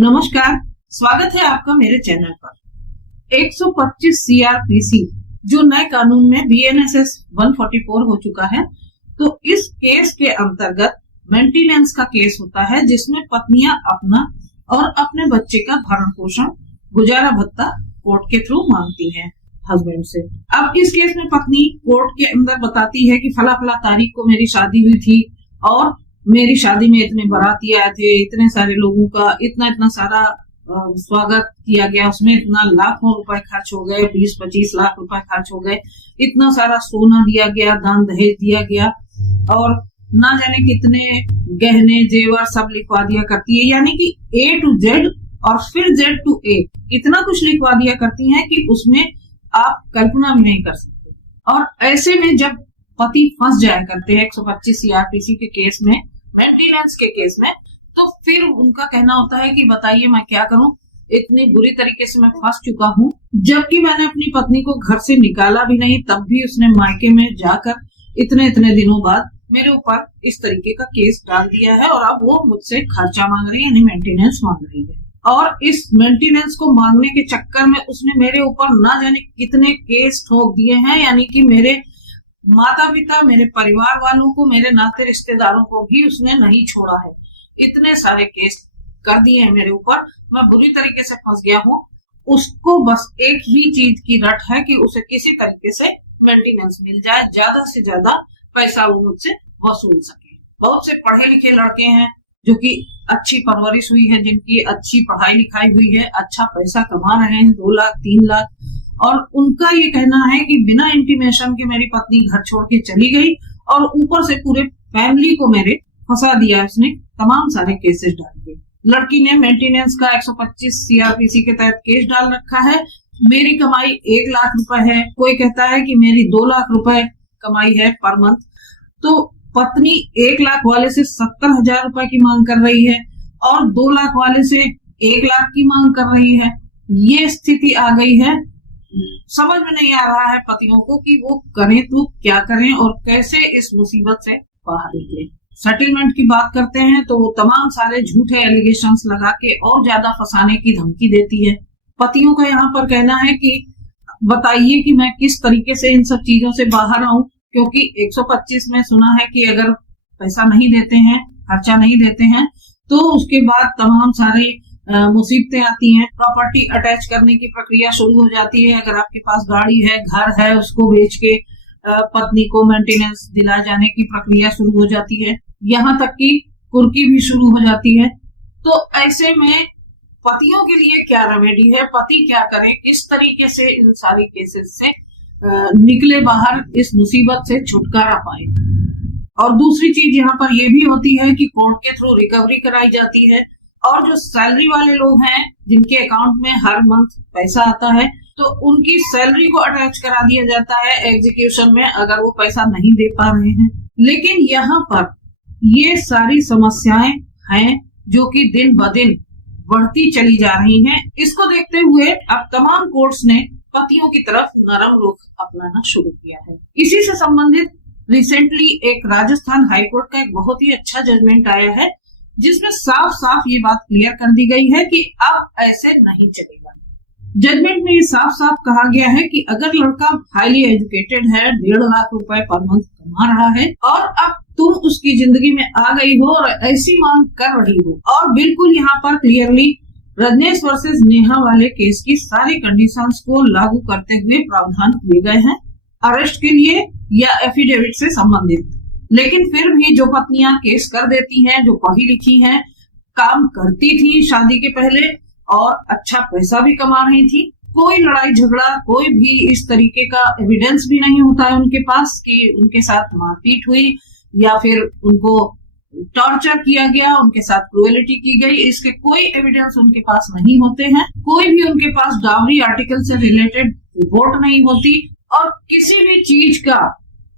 नमस्कार, स्वागत है आपका मेरे चैनल पर। 125 सीआरपीसी जो नए कानून में बीएनएसएस 144 हो चुका है, तो इस केस के अंतर्गत मेंटेनेंस का केस होता है, जिसमें पत्नियां अपना और अपने बच्चे का भरण पोषण गुजारा भत्ता कोर्ट के थ्रू मांगती हैं हस्बैंड से। अब इस केस में पत्नी कोर्ट के अंदर बताती है कि फला फला तारीख को मेरी शादी हुई थी और मेरी शादी में इतने बाराती आए थे, इतने सारे लोगों का इतना सारा स्वागत किया गया, उसमें इतना लाखों रुपए खर्च हो गए, 20-25 लाख रुपए खर्च हो गए, इतना सारा सोना दिया गया, दान दहेज दिया गया और ना जाने कितने गहने जेवर सब लिखवा दिया करती है। यानी कि A to Z और फिर Z to A इतना कुछ लिखवा दिया करती हैं कि उसमें आप कल्पना भी नहीं कर सकते। और ऐसे में जब पति फंस जाया करते हैं 125 सीआरपीसी के केस में, मेंटेनेंस के केस में, तो फिर उनका कहना होता है कि बताइए मैं क्या करूं, इतनी बुरी तरीके से मैं फंस चुका हूं, जबकि मैंने अपनी पत्नी को घर से निकाला भी नहीं, तब भी उसने मायके में जाकर इतने दिनों बाद मेरे ऊपर इस तरीके का केस डाल दिया है और अब वो मुझसे खर्चा मांग रही है, यानी मेंटेनेंस मांग रही है। और इस मेंटेनेंस को मांगने के चक्कर में उसने मेरे ऊपर ना जाने कितने केस ठोक दिए हैं, यानी कि मेरे माता पिता, मेरे परिवार वालों को, मेरे नाते रिश्तेदारों को भी उसने नहीं छोड़ा है। इतने सारे केस कर दिए हैं मेरे ऊपर, मैं बुरी तरीके से फंस गया हूँ। उसको बस एक ही चीज की रट है कि उसे किसी तरीके से मेंटेनेंस मिल जाए, ज्यादा से ज्यादा पैसा वो मुझसे वसूल सके। बहुत से पढ़े लिखे लड़के हैं जो कि अच्छी परवरिश हुई है, जिनकी अच्छी पढ़ाई लिखाई हुई है, अच्छा पैसा कमा रहे हैं, 2 लाख 3 लाख, और उनका ये कहना है कि बिना इंटीमेशन के मेरी पत्नी घर छोड़ के चली गई और ऊपर से पूरे फैमिली को मेरे फंसा दिया उसने तमाम सारे केसेस डाल के। लड़की ने मेंटेनेंस का 125 सीआरपीसी के तहत केस डाल रखा है। मेरी कमाई 1 लाख रुपए है, कोई कहता है कि मेरी 2 लाख रुपए कमाई है पर मंथ, तो पत्नी 1 लाख वाले से 70,000 रुपए की मांग कर रही है और 2 लाख वाले से 1 लाख की मांग कर रही है। ये स्थिति आ गई है। समझ में नहीं आ रहा है पतियों को कि वो करें तो क्या करें और कैसे इस मुसीबत से बाहर निकले। सेटलमेंट की बात करते हैं तो वो तमाम सारे झूठे एलिगेशंस लगा के और ज्यादा फंसाने की धमकी देती है। पतियों का यहाँ पर कहना है कि बताइए कि मैं किस तरीके से इन सब चीजों से बाहर आऊं, क्योंकि 125 में सुना है कि अगर पैसा नहीं देते हैं, खर्चा नहीं देते हैं, तो उसके बाद तमाम सारे मुसीबतें आती हैं। प्रॉपर्टी अटैच करने की प्रक्रिया शुरू हो जाती है। अगर आपके पास गाड़ी है, घर है, उसको बेच के पत्नी को मेंटेनेंस दिलाए जाने की प्रक्रिया शुरू हो जाती है। यहाँ तक कि कुर्की भी शुरू हो जाती है। तो ऐसे में पतियों के लिए क्या रेमेडी है, पति क्या करें, इस तरीके से इन सारी केसेस से निकले बाहर, इस मुसीबत से छुटकारा पाए। और दूसरी चीज यहाँ पर यह भी होती है कि कोर्ट के थ्रू रिकवरी कराई जाती है और जो सैलरी वाले लोग हैं जिनके अकाउंट में हर मंथ पैसा आता है, तो उनकी सैलरी को अटैच करा दिया जाता है एग्जीक्यूशन में, अगर वो पैसा नहीं दे पा रहे हैं। लेकिन यहाँ पर ये सारी समस्याएं हैं जो कि दिन ब दिन बढ़ती चली जा रही हैं। इसको देखते हुए अब तमाम कोर्ट्स ने पतियों की तरफ नरम रुख अपनाना शुरू किया है। इसी से संबंधित रिसेंटली एक राजस्थान हाईकोर्ट का एक बहुत ही अच्छा जजमेंट आया है, जिसमें साफ साफ ये बात क्लियर कर दी गई है कि अब ऐसे नहीं चलेगा। जजमेंट में ये साफ साफ कहा गया है कि अगर लड़का हाईली एजुकेटेड है, 1.5 लाख रुपए पर मंथ कमा रहा है और अब तुम उसकी जिंदगी में आ गई हो और ऐसी मांग कर रही हो, और बिल्कुल यहाँ पर क्लियरली रजनेश वर्सेस नेहा वाले केस की सारी कंडीशंस को लागू करते हुए प्रावधान किए गए हैं अरेस्ट के लिए या एफिडेविट से संबंधित। लेकिन फिर भी जो पत्नियां केस कर देती हैं, जो पढ़ी लिखी हैं, काम करती थी शादी के पहले और अच्छा पैसा भी कमा रही थी, कोई लड़ाई झगड़ा, कोई भी इस तरीके का एविडेंस भी नहीं होता है उनके पास कि उनके साथ मारपीट हुई या फिर उनको टॉर्चर किया गया, उनके साथ क्रूएलिटी की गई, इसके कोई एविडेंस उनके पास नहीं होते हैं। कोई भी उनके पास डाउरी आर्टिकल से रिलेटेड रिपोर्ट नहीं होती और किसी भी चीज का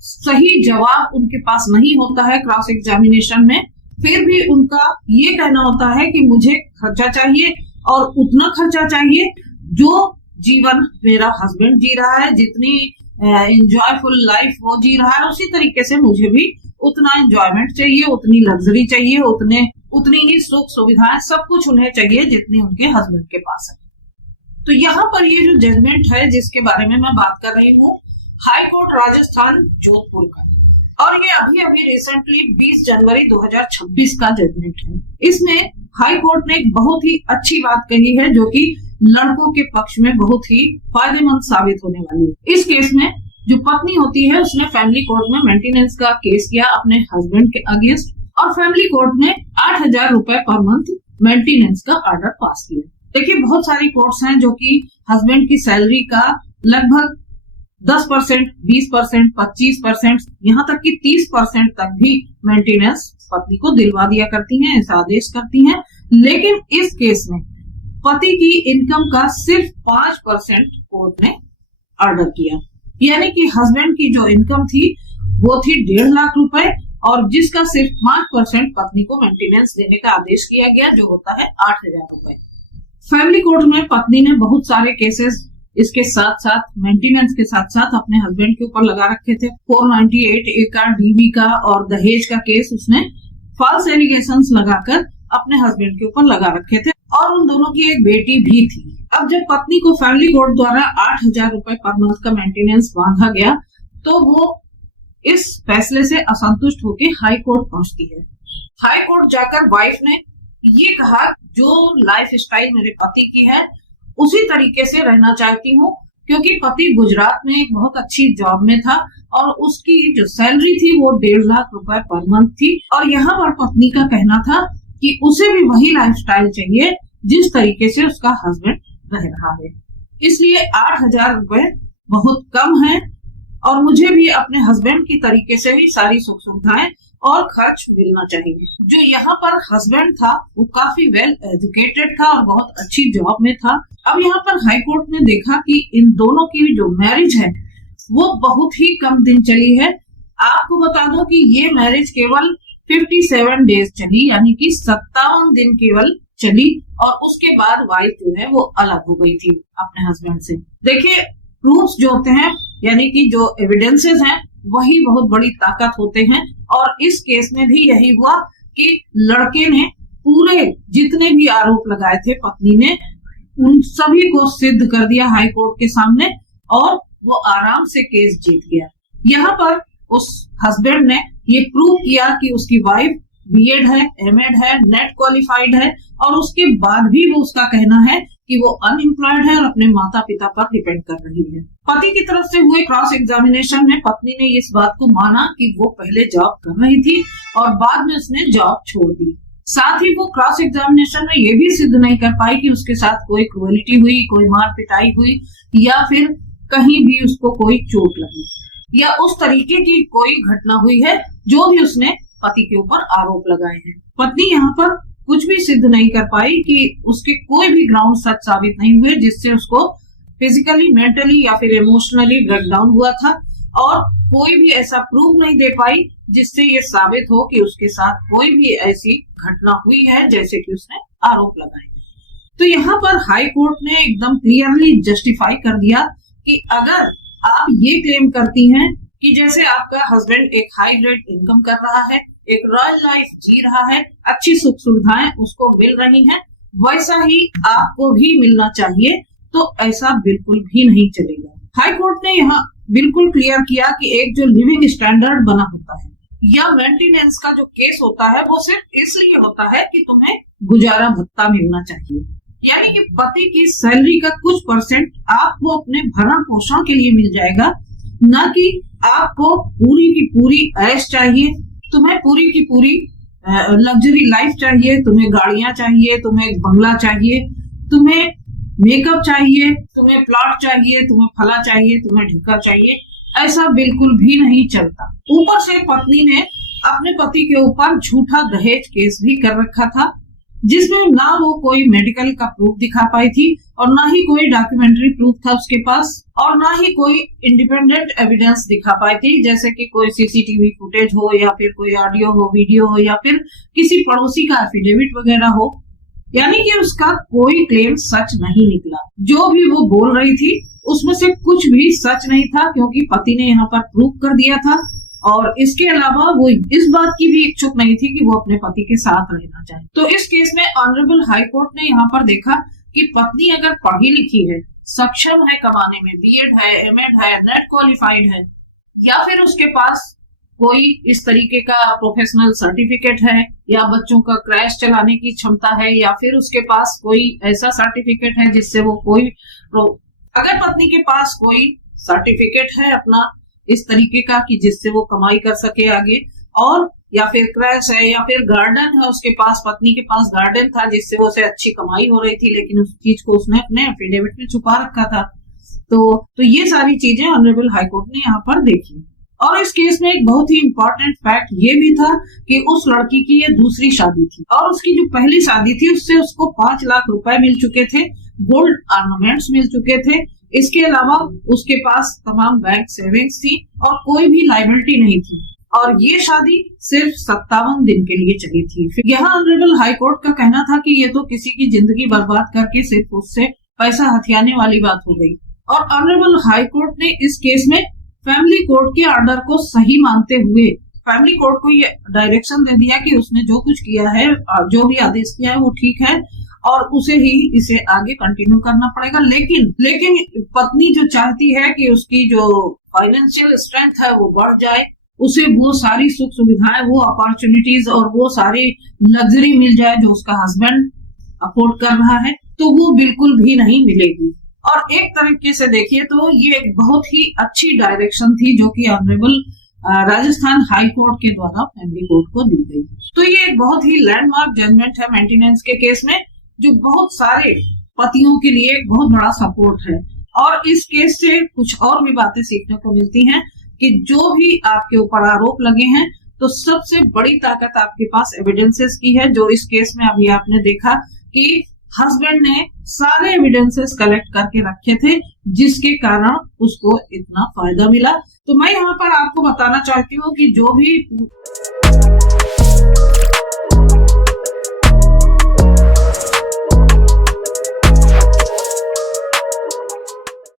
सही जवाब उनके पास नहीं होता है क्रॉस एग्जामिनेशन में। फिर भी उनका ये कहना होता है कि मुझे खर्चा चाहिए और उतना खर्चा चाहिए जो जीवन मेरा हस्बैंड जी रहा है, जितनी एंजॉयफुल लाइफ वो जी रहा है, उसी तरीके से मुझे भी उतना एंजॉयमेंट चाहिए, उतनी लग्जरी चाहिए, उतने उतनी ही सुख सुविधाएं सब कुछ उन्हें चाहिए जितनी उनके हस्बैंड के पास है। तो यहाँ पर ये जो जजमेंट है जिसके बारे में मैं बात कर रही हूँ, हाई कोर्ट राजस्थान जोधपुर का, और ये अभी अभी रिसेंटली 20 जनवरी 2026 का जजमेंट है। इसमें हाई कोर्ट ने एक बहुत ही अच्छी बात कही है जो कि लड़कों के पक्ष में बहुत ही फायदेमंद साबित होने वाली है। इस केस में जो पत्नी होती है उसने फैमिली कोर्ट में मेंटेनेंस का केस किया अपने हस्बैंड के अगेंस्ट, और फैमिली कोर्ट ने 8,000 रुपए पर मंथ मेंटेनेंस का ऑर्डर पास किया। देखिए, बहुत सारी कोर्ट्स हैं जो कि हस्बैंड की सैलरी का लगभग 10%, 20%, 25%, यहाँ तक कि 30% तक भी मेंटेनेंस पत्नी को दिलवा दिया करती हैं, ऐसा आदेश करती हैं। लेकिन इस केस में पति की इनकम का सिर्फ 5% कोर्ट ने ऑर्डर किया, यानी कि हस्बैंड की जो इनकम थी वो थी 1.5 लाख रुपए, और जिसका सिर्फ 5% पत्नी को मेंटेनेंस देने का आदेश किया गया, जो होता है 8,000 रुपए। फैमिली कोर्ट में पत्नी ने बहुत सारे केसेस इसके साथ साथ मेंटेनेंस के साथ साथ अपने हस्बैंड के ऊपर लगा रखे थे। 498A का, DV का और दहेज का केस उसने फॉल्स एलिगेशंस लगाकर अपने हस्बैंड के ऊपर लगा रखे थे, और उन दोनों की एक बेटी भी थी। अब जब पत्नी को फैमिली कोर्ट द्वारा 8,000 रुपए पर मंथ का मेंटेनेंस बांधा गया, तो वो इस फैसले से असंतुष्ट होकर हाई कोर्ट पहुंचती है। हाई कोर्ट जाकर वाइफ ने ये कहा, जो लाइफ स्टाइल मेरे पति की है उसी तरीके से रहना चाहती हूँ, क्योंकि पति गुजरात में एक बहुत अच्छी जॉब में था और उसकी जो सैलरी थी वो 1.5 लाख रुपए पर मंथ थी, और यहाँ पर पत्नी का कहना था कि उसे भी वही लाइफस्टाइल चाहिए जिस तरीके से उसका हस्बैंड रह रहा है। इसलिए 8,000 रुपए बहुत कम है, और मुझे भी अपने हस्बैंड की तरीके से ही सारी सुख सुविधाएं और खर्च मिलना चाहिए। जो यहाँ पर हस्बैंड था वो काफी वेल एजुकेटेड था और बहुत अच्छी जॉब में था। अब यहाँ पर हाई कोर्ट ने देखा कि इन दोनों की जो मैरिज है वो बहुत ही कम दिन चली है। आपको बता दो कि ये मैरिज केवल 57 डेज चली, यानी कि 57 दिन केवल चली, और उसके बाद वाइफ जो है वो अलग हो गई थी अपने हस्बैंड से। देखिए, प्रूफ्स जो होते हैं, यानी कि जो एविडेंसेस हैं, वही बहुत बड़ी ताकत होते हैं, और इस केस में भी यही हुआ कि लड़के ने पूरे जितने भी आरोप लगाए थे पत्नी ने, उन सभी को सिद्ध कर दिया हाई कोर्ट के सामने, और वो आराम से केस जीत गया। यहाँ पर उस हस्बैंड ने ये प्रूव किया कि उसकी वाइफ B.Ed है, M.Ed है, नेट क्वालिफाइड है, और उसके बाद भी वो उसका कहना है कि वो अनएम्प्लॉयड है और अपने माता पिता पर डिपेंड कर रही है। पति की तरफ से हुए क्रॉस एग्जामिनेशन में पत्नी ने इस बात को माना कि वो पहले जॉब कर रही थी और बाद में उसने जॉब छोड़ दी। साथ ही वो क्रॉस एग्जामिनेशन में ये भी सिद्ध नहीं कर पाई कि उसके साथ कोई क्रूएलिटी हुई, कोई मार पिटाई हुई, या फिर कहीं भी उसको कोई चोट लगी, या उस तरीके की कोई घटना हुई है जो भी उसने पति के ऊपर आरोप लगाए हैं। पत्नी यहाँ पर कुछ भी सिद्ध नहीं कर पाई कि उसके कोई भी ग्राउंड सच साबित नहीं हुए जिससे उसको फिजिकली, मेंटली या फिर इमोशनली ब्रेक डाउन हुआ था, और कोई भी ऐसा प्रूफ नहीं दे पाई जिससे ये साबित हो कि उसके साथ कोई भी ऐसी घटना हुई है जैसे कि उसने आरोप लगाए। तो यहाँ पर हाई कोर्ट ने एकदम क्लियरली जस्टिफाई कर दिया कि अगर आप ये क्लेम करती हैं कि जैसे आपका हस्बैंड एक हाई ग्रेड इनकम कर रहा है, एक रॉयल लाइफ जी रहा है, अच्छी सुख सुविधाएं उसको मिल रही हैं, वैसा ही आपको भी मिलना चाहिए, तो ऐसा बिल्कुल भी नहीं चलेगा। हाई कोर्ट ने यहाँ बिल्कुल क्लियर किया कि एक जो लिविंग स्टैंडर्ड बना होता है या मेंटेनेंस का जो केस होता है वो सिर्फ इसलिए होता है कि तुम्हें गुजारा भत्ता मिलना चाहिए, यानी कि पति की सैलरी का कुछ परसेंट आपको अपने भरण पोषण के लिए मिल जाएगा, न कि आपको पूरी की पूरी ऐश चाहिए, तुम्हें पूरी की पूरी लग्जरी लाइफ चाहिए, तुम्हें गाड़ियां चाहिए, तुम्हें बंगला चाहिए, तुम्हें मेकअप चाहिए, तुम्हें प्लॉट चाहिए, तुम्हें फला चाहिए, तुम्हें ढिका चाहिए, ऐसा बिल्कुल भी नहीं चलता। ऊपर से पत्नी ने अपने पति के ऊपर झूठा दहेज केस भी कर रखा था, जिसमें ना वो कोई मेडिकल का प्रूफ दिखा पाई थी और ना ही कोई डॉक्यूमेंट्री प्रूफ था उसके पास, और ना ही कोई इंडिपेंडेंट एविडेंस दिखा पाई थी, जैसे कि कोई सीसीटीवी फुटेज हो या फिर कोई ऑडियो हो, वीडियो हो, या फिर किसी पड़ोसी का एफिडेविट वगैरह हो। यानी कि उसका कोई क्लेम सच नहीं निकला। जो भी वो बोल रही थी उसमें से कुछ भी सच नहीं था, क्योंकि पति ने यहाँ पर प्रूफ कर दिया था और इसके अलावा वो इस बात की भी इच्छुक नहीं थी कि वो अपने पति के साथ रहना चाहे। तो इस केस में ऑनरेबल हाई कोर्ट ने यहाँ पर देखा कि पत्नी अगर पढ़ी लिखी है, सक्षम है कमाने में, बीएड है, एमएड है, नेट क्वालिफाइड है, या फिर उसके पास कोई इस तरीके का प्रोफेशनल सर्टिफिकेट है, या बच्चों का क्रैश चलाने की क्षमता है, या फिर उसके पास कोई ऐसा सर्टिफिकेट है जिससे वो कोई, अगर पत्नी के पास कोई सर्टिफिकेट है अपना इस तरीके का कि जिससे वो कमाई कर सके आगे, और या फिर क्रैश है, या फिर गार्डन है उसके पास, पत्नी के पास गार्डन था जिससे वो उसे अच्छी कमाई हो रही थी, लेकिन उस चीज को उसने अपने एफिडेविट में छुपा रखा था। तो ये सारी चीजें ऑनरेबल हाई कोर्ट ने यहाँ पर देखी। और इस केस में एक बहुत ही इंपॉर्टेंट फैक्ट ये भी था कि उस लड़की की ये दूसरी शादी थी, और उसकी जो पहली शादी थी उससे उसको 5 लाख रुपए मिल चुके थे, गोल्ड ऑर्नामेंट्स मिल चुके थे। इसके अलावा उसके पास तमाम बैंक सेविंग्स थी और कोई भी लायबिलिटी नहीं थी, और ये शादी सिर्फ 57 दिन के लिए चली थी। यहाँ ऑनरेबल हाई कोर्ट का कहना था कि ये तो किसी की जिंदगी बर्बाद करके सिर्फ उससे पैसा हथियाने वाली बात हो गई। और ऑनरेबल हाई कोर्ट ने इस केस में फैमिली कोर्ट के ऑर्डर को सही मानते हुए फैमिली कोर्ट को ये डायरेक्शन दे दिया कि उसने जो कुछ किया है और जो भी आदेश किया है वो ठीक है, और उसे ही इसे आगे कंटिन्यू करना पड़ेगा। लेकिन पत्नी जो चाहती है कि उसकी जो फाइनेंशियल स्ट्रेंथ है वो बढ़ जाए, उसे वो सारी सुख सुविधाएं, वो अपॉर्चुनिटीज और वो सारी लग्जरी मिल जाए जो उसका हस्बैंड अफोर्ड कर रहा है, तो वो बिल्कुल भी नहीं मिलेगी। और एक तरीके से देखिए तो ये एक बहुत ही अच्छी डायरेक्शन थी जो कि ऑनरेबल राजस्थान हाई कोर्ट के द्वारा फैमिली कोर्ट को दी गई। तो ये एक बहुत ही लैंडमार्क जजमेंट है मेंटेनेंस के केस में, जो बहुत सारे पतियों के लिए एक बहुत बड़ा सपोर्ट है। और इस केस से कुछ और भी बातें सीखने को मिलती हैं कि जो भी आपके ऊपर आरोप लगे हैं, तो सबसे बड़ी ताकत आपके पास एविडेंसेस की है, जो इस केस में अभी आपने देखा कि हस्बैंड ने सारे एविडेंसेस कलेक्ट करके रखे थे, जिसके कारण उसको इतना फायदा मिला। तो मैं यहाँ पर आपको बताना चाहती हूँ कि जो भी